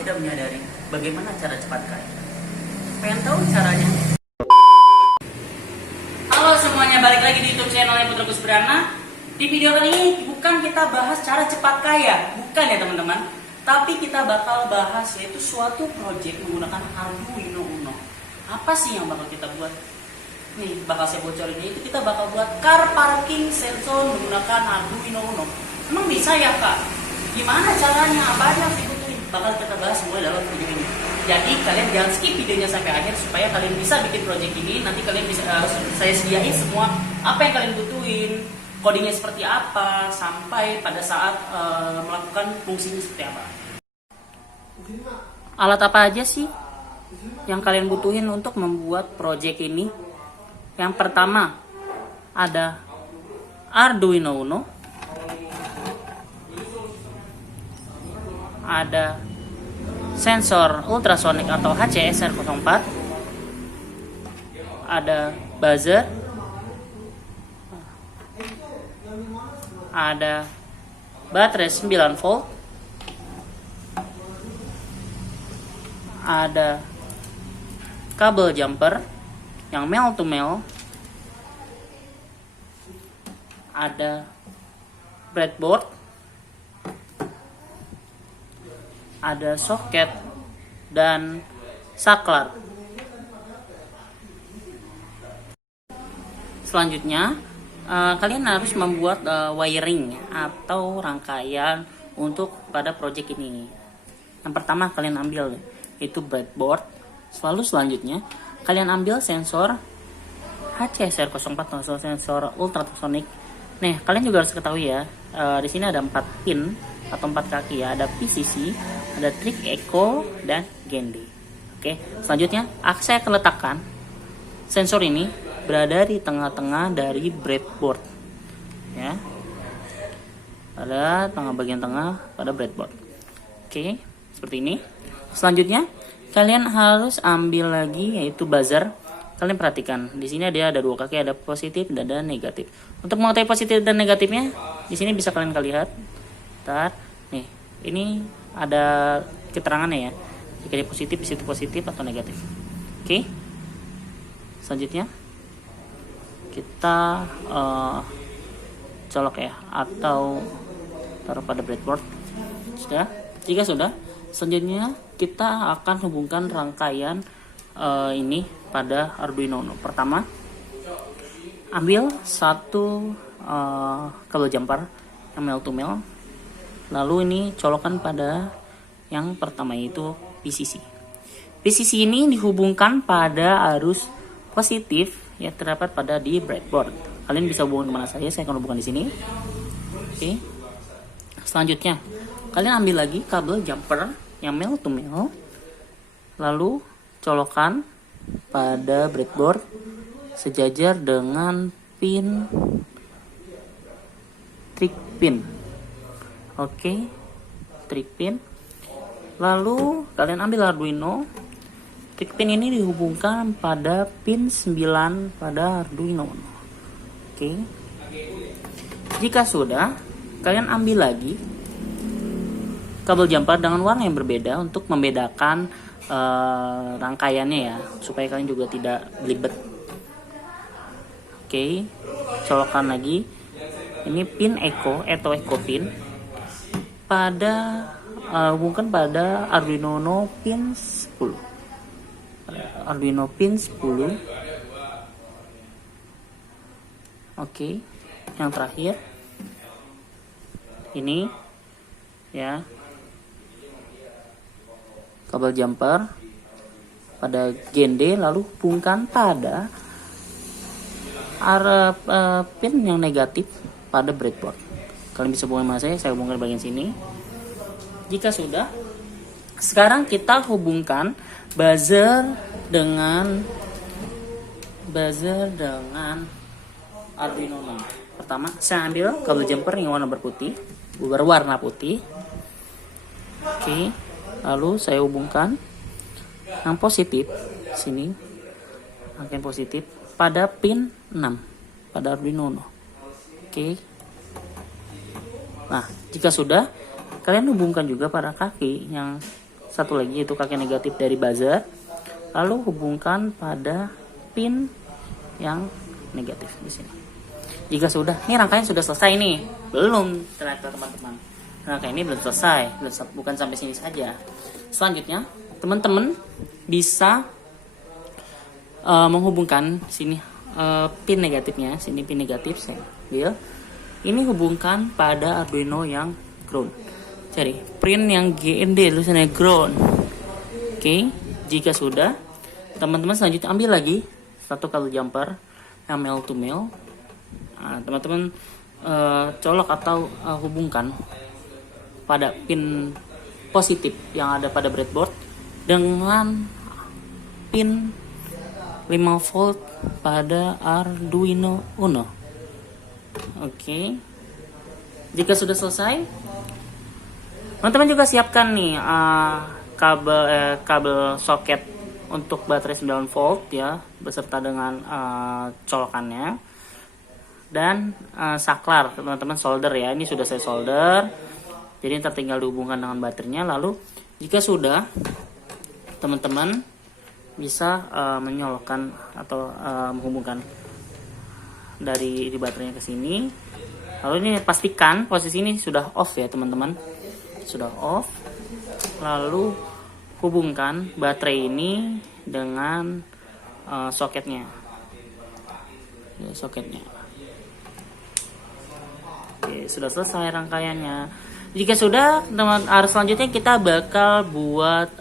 tidak menyadari bagaimana cara cepat kaya? Pengen tahu caranya? Halo semuanya, balik lagi di YouTube channelnya Putra Gus Brana. Di video kali ini bukan kita bahas cara cepat kaya, bukan ya teman-teman. Tapi kita bakal bahas yaitu suatu project menggunakan Arduino Uno. Apa sih yang bakal kita buat? Nih, bakal saya bocorin, itu kita bakal buat car parking sensor menggunakan Arduino Uno. Emang bisa ya kak? Gimana caranya? Apa aja yang dibutuhin? Bakal kita bahas semua dalam video ini. Jadi kalian jangan skip videonya sampai akhir supaya kalian bisa bikin project ini. Nanti kalian bisa saya sediain semua apa yang kalian butuhin, codingnya seperti apa, sampai pada saat melakukan fungsinya seperti apa. Alat apa aja sih yang kalian butuhin untuk membuat project ini? Yang pertama ada Arduino Uno, ada sensor ultrasonic atau HCSR04, ada buzzer, ada baterai 9 volt, ada kabel jumper yang male to male, ada breadboard, ada soket dan saklar. Selanjutnya kalian harus membuat wiring atau rangkaian untuk pada project ini. Yang pertama kalian ambil itu breadboard. Lalu selanjutnya kalian ambil sensor HCSR04 atau sensor ultrasonic. Nah, kalian juga harus ketahui ya, di sini ada 4 pin atau 4 kaki ya, ada PCC, ada trig echo dan Gende. Oke, selanjutnya saya akan letakkan sensor ini berada di tengah-tengah dari breadboard ya, pada tengah bagian tengah pada breadboard. Oke, seperti ini. Selanjutnya kalian harus ambil lagi yaitu buzzer. Kalian perhatikan di sini ada 2 kaki, ada positif dan ada negatif. Untuk mengetahui positif dan negatifnya di sini bisa kalian lihat. Ntar nih, ini ada keterangannya ya, jika dia positif di situ positif atau negatif. Oke, selanjutnya kita colok ya, atau taruh pada breadboard. Sudah, jika sudah, selanjutnya kita akan hubungkan rangkaian ini pada Arduino Uno. Pertama, ambil satu kabel jumper yang male to male, lalu ini colokkan pada yang pertama yaitu PCC. PCC ini dihubungkan pada arus positif yang terdapat pada di breadboard. Kalian bisa hubungkan kemana saja, saya akan hubungkan di sini. Oke. Selanjutnya kalian ambil lagi kabel jumper yang male to male, lalu colokkan pada breadboard sejajar dengan pin trig pin. Oke, trig pin. Lalu kalian ambil Arduino. Trig pin ini dihubungkan pada pin 9 pada Arduino. Oke. Jika sudah, kalian ambil lagi kabel jumper dengan warna yang berbeda untuk membedakan rangkaiannya ya, supaya kalian juga tidak belibet. Oke, colokkan lagi ini pin echo atau echo pin pada hubungkan pada Arduino Uno pin 10. Arduino pin 10. Oke, yang terakhir ini ya, kabel jumper pada Gende, lalu hubungkan pada pin yang negatif pada breadboard. Kalian bisa hubungkan sama saya hubungkan di bagian sini. Jika sudah, sekarang kita hubungkan buzzer dengan Arduino Uno. Pertama, saya ambil kabel jumper yang berwarna putih. Oke. Lalu saya hubungkan yang positif sini, rangkaian positif pada pin 6 pada Arduino Uno. Oke. Nah, jika sudah, kalian hubungkan juga pada kaki yang satu lagi yaitu kakek negatif dari buzzer, lalu hubungkan pada pin yang negatif di sini. Jika sudah, ini rangkaian sudah selesai nih. Belum ternyata teman-teman. Rangkaian ini belum selesai, bukan sampai sini saja. Selanjutnya, teman-teman bisa menghubungkan sini pin negatifnya, sini pin negatif saya ambil. Ini hubungkan pada Arduino yang ground. Cari pin yang GND tulisannya ground. Oke, jika sudah, teman-teman selanjutnya ambil lagi satu kabel jumper yang male to male. Nah, teman-teman colok atau hubungkan pada pin positif yang ada pada breadboard dengan pin 5 volt pada Arduino Uno. Oke. Jika sudah selesai, teman-teman juga siapkan nih kabel soket untuk baterai 9 volt ya, beserta dengan colokannya dan saklar. Teman-teman solder ya. Ini sudah saya solder. Jadi tinggal dihubungkan dengan baterainya. Lalu jika sudah, teman-teman bisa menyolokkan atau menghubungkan dari baterainya ke sini. Lalu ini pastikan posisi ini sudah off ya teman-teman, sudah off. Lalu hubungkan baterai ini dengan soketnya, ya, soketnya. Oke, sudah selesai rangkaiannya. Jika sudah, teman, selanjutnya kita bakal buat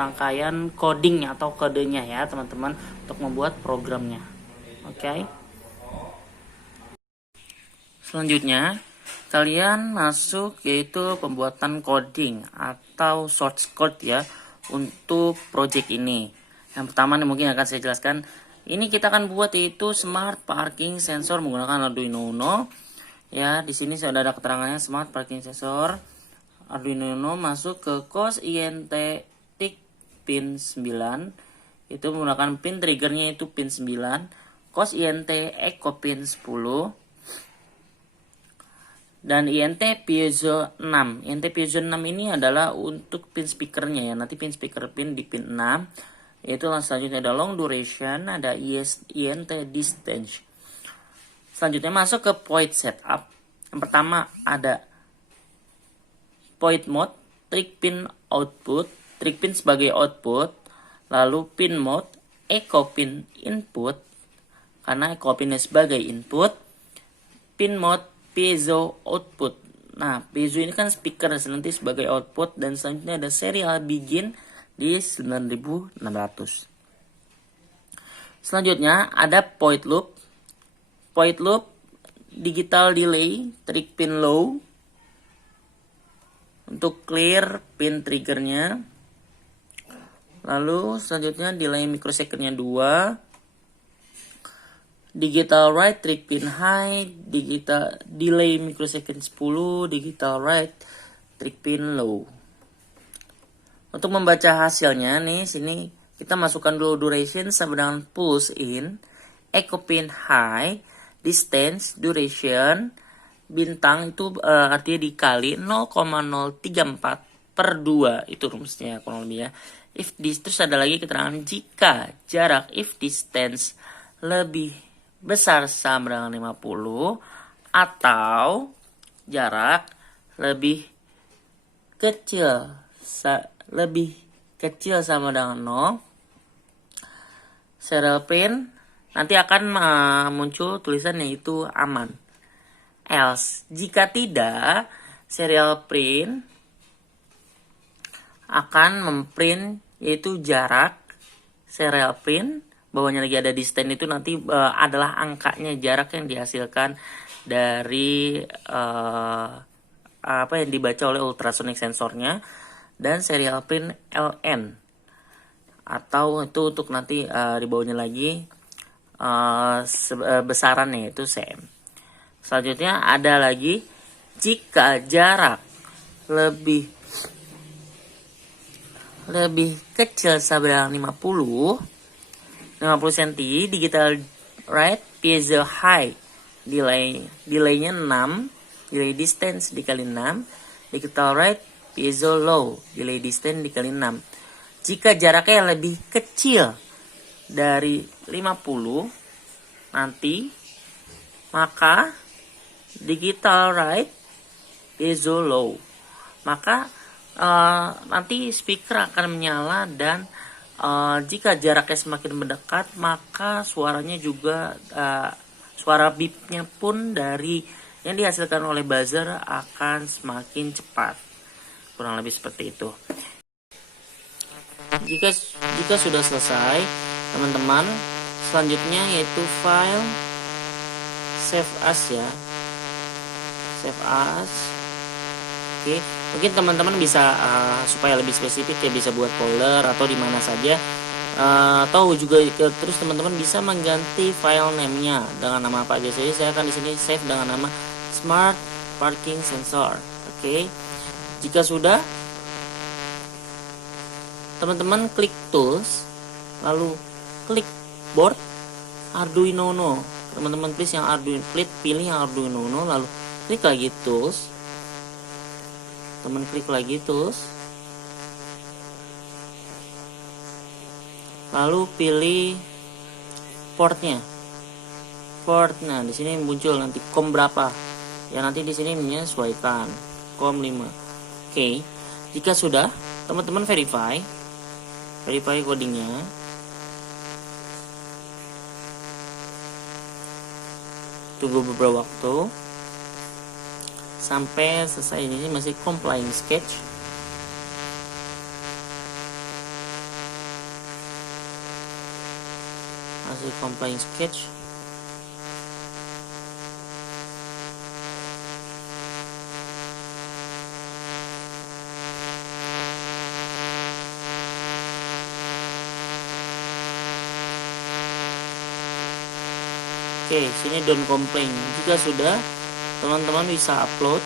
rangkaian codingnya atau kodenya ya teman-teman, untuk membuat programnya. Oke. Selanjutnya kalian masuk yaitu pembuatan coding atau source code ya untuk project ini. Yang pertama nih mungkin akan saya jelaskan. Ini kita akan buat yaitu smart parking sensor menggunakan Arduino Uno. Ya, di sini sudah ada keterangannya smart parking sensor Arduino Uno masuk ke COS INT TIC pin 9. Itu menggunakan pin triggernya itu pin 9, COS INT Echo pin 10 dan INT piezo 6. INT piezo 6 ini adalah untuk pin speakernya ya. Nanti pin speaker pin di pin 6. Yaitu selanjutnya ada long duration, ada INT distance. Selanjutnya masuk ke point setup. Yang pertama ada point mode, trig pin output, trig pin sebagai output, lalu pin mode, echo pin input, karena echo pinnya sebagai input, pin mode, piezo output. Nah, piezo ini kan speaker nanti sebagai output, dan selanjutnya ada serial begin di 9600. Selanjutnya ada point loop. Point loop, digital delay, trig pin low untuk clear pin triggernya. Lalu selanjutnya delay microsecondnya 2, digital write trig pin high, digital delay microsecond 10, digital write trig pin low. Untuk membaca hasilnya nih sini kita masukkan dulu duration sama dengan pulse in, echo pin high, distance, duration, bintang itu artinya dikali 0,034 per 2. Itu rumusnya kurang lebih ya. If this, terus ada lagi keterangan jika jarak if distance lebih besar sama dengan 50 atau jarak lebih kecil sama dengan 0, serial pin nanti akan muncul tulisan yaitu aman. Else, jika tidak, serial print akan memprint yaitu jarak serial print. Bawahnya lagi ada distance, itu nanti adalah angkanya jarak yang dihasilkan dari apa yang dibaca oleh ultrasonic sensornya, dan serial print LN, atau itu untuk nanti di bawahnya lagi besarannya yaitu cm. Selanjutnya ada lagi jika jarak lebih kecil sama dengan 50 cm, digital write piezo high, delaynya 6, delay distance dikali 6, digital write piezo low, delay distance dikali 6. Jika jaraknya lebih kecil dari 50 nanti, maka digital right piezo low. Maka nanti speaker akan menyala dan jika jaraknya semakin mendekat, maka suaranya juga suara beepnya pun dari yang dihasilkan oleh buzzer akan semakin cepat. Kurang lebih seperti itu. Jika sudah selesai, teman-teman, selanjutnya yaitu file save as ya. Save as. Oke, mungkin teman-teman bisa supaya lebih spesifik ya, bisa buat folder atau di mana saja, atau juga terus teman-teman bisa mengganti file name-nya dengan nama apa aja. Jadi saya akan di sini save dengan nama Smart Parking Sensor. Oke, jika sudah, teman-teman klik tools, lalu klik board Arduino Uno. Teman-teman pilih yang Arduino Uno, lalu klik lagi tools. Teman klik lagi tools, lalu pilih portnya. Nah di sini muncul nanti COM berapa ya, nanti di sini menyesuaikan COM 5. Oke, jika sudah, teman-teman verify codingnya. Tunggu beberapa waktu sampai selesai. Ini masih complying sketch. Oke, sini don't complain. Jika sudah, teman-teman bisa upload.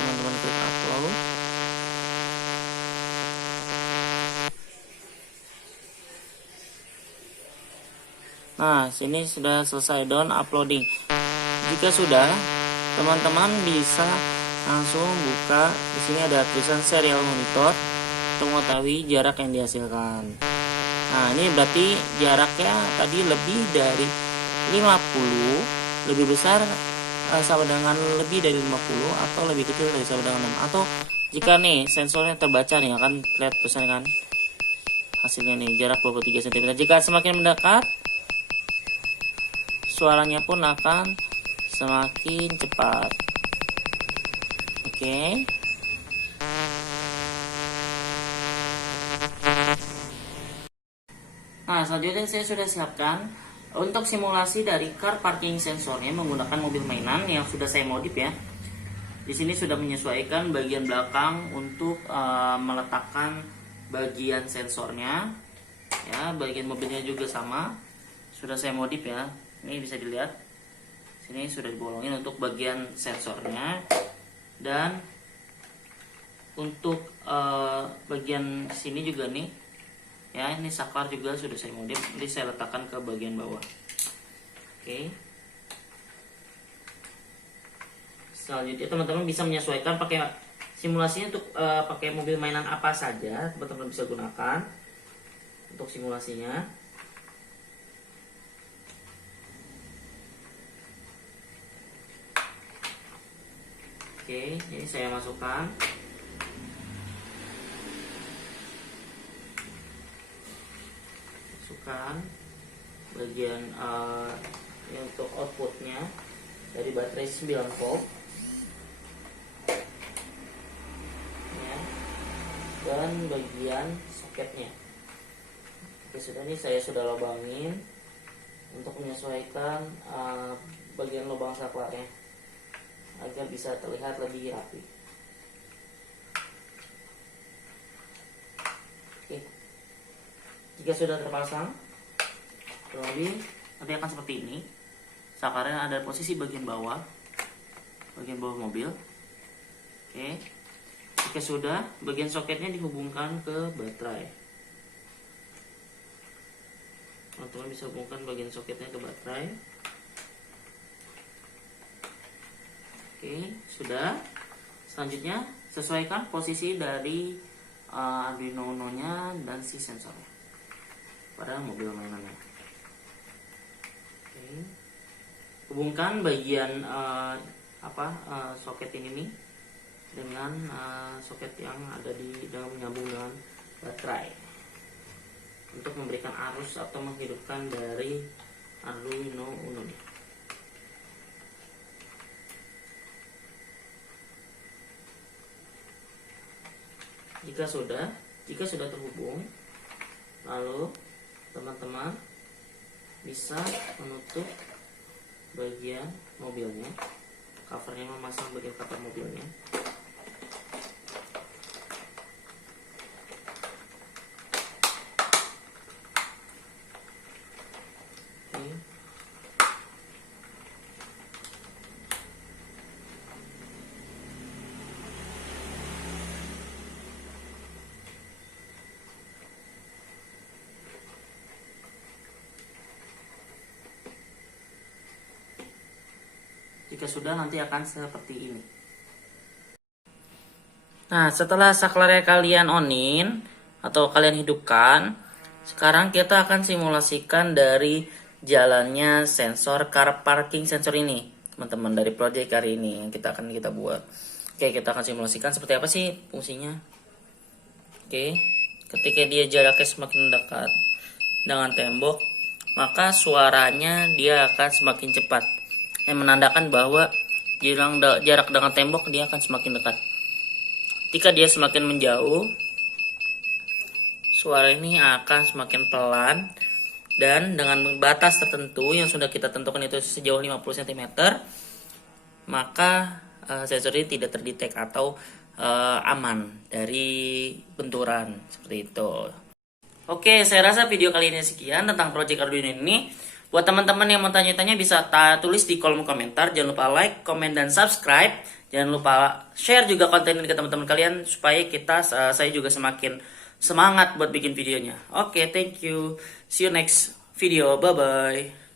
Teman-teman klik upload. Nah, sini sudah selesai down uploading. Jika sudah, teman-teman bisa langsung buka. Di sini ada tulisan serial monitor untuk mengetahui jarak yang dihasilkan. Nah, ini berarti jaraknya tadi lebih dari 50, lebih besar sama dengan lebih dari 50, atau lebih kecil dari sama dengan 6. Atau jika nih sensornya terbaca nih, akan lihat tulisan kan hasilnya nih, jarak 23 cm. Jika semakin mendekat, suaranya pun akan semakin cepat. Oke. Nah, selanjutnya saya sudah siapkan untuk simulasi dari car parking sensornya menggunakan mobil mainan yang sudah saya modif ya. Di sini sudah menyesuaikan bagian belakang untuk meletakkan bagian sensornya. Ya, bagian mobilnya juga sama. Sudah saya modif ya. Ini bisa dilihat. Sini sudah dibolongin untuk bagian sensornya. Dan untuk bagian sini juga nih. Ya, ini saklar juga sudah saya modif. Nanti saya letakkan ke bagian bawah. Oke. Selanjutnya teman-teman bisa menyesuaikan pakai simulasinya untuk pakai mobil mainan apa saja teman-teman bisa gunakan untuk simulasinya. Oke, ini saya masukkan. Bagian untuk outputnya dari baterai 9 volt ya, dan bagian soketnya. Oke, ini saya sudah lubangin untuk menyesuaikan bagian lubang saklarnya agar bisa terlihat lebih rapi. Oke. Jika sudah terpasang, kurang lebih nanti akan seperti ini. Saklarnya ada posisi bagian bawah mobil. Oke. Jika sudah, bagian soketnya dihubungkan ke baterai. Teman-teman bisa hubungkan bagian soketnya ke baterai. Oke, sudah. Selanjutnya sesuaikan posisi dari Arduino Uno-nya dan si sensornya pada mobil mainannya. Oke. Hubungkan bagian soket ini nih dengan soket yang ada dalam menyambung dengan baterai untuk memberikan arus atau menghidupkan dari Arduino Uno nih. Jika sudah terhubung, lalu teman-teman bisa menutup bagian mobilnya, covernya, memasang bagian cover mobilnya. Oke. Jika sudah, nanti akan seperti ini. Nah, setelah saklarnya kalian onin atau kalian hidupkan, sekarang kita akan simulasikan dari jalannya sensor car parking sensor ini, teman-teman, dari project hari ini yang kita buat. Oke, kita akan simulasikan seperti apa sih fungsinya. Oke, ketika dia jaraknya semakin dekat dengan tembok, maka suaranya dia akan semakin cepat, yang menandakan bahwa jarak dengan tembok dia akan semakin dekat. Ketika dia semakin menjauh, suara ini akan semakin pelan, dan dengan batas tertentu yang sudah kita tentukan itu sejauh 50 cm, maka sensor ini tidak terdetek atau aman dari benturan seperti itu. Oke, saya rasa video kali ini sekian tentang project Arduino ini. Buat teman-teman yang mau tanya-tanya bisa tulis di kolom komentar. Jangan lupa like, comment, dan subscribe. Jangan lupa share juga konten ini ke teman-teman kalian supaya saya juga semakin semangat buat bikin videonya. Oke, thank you. See you next video. Bye-bye.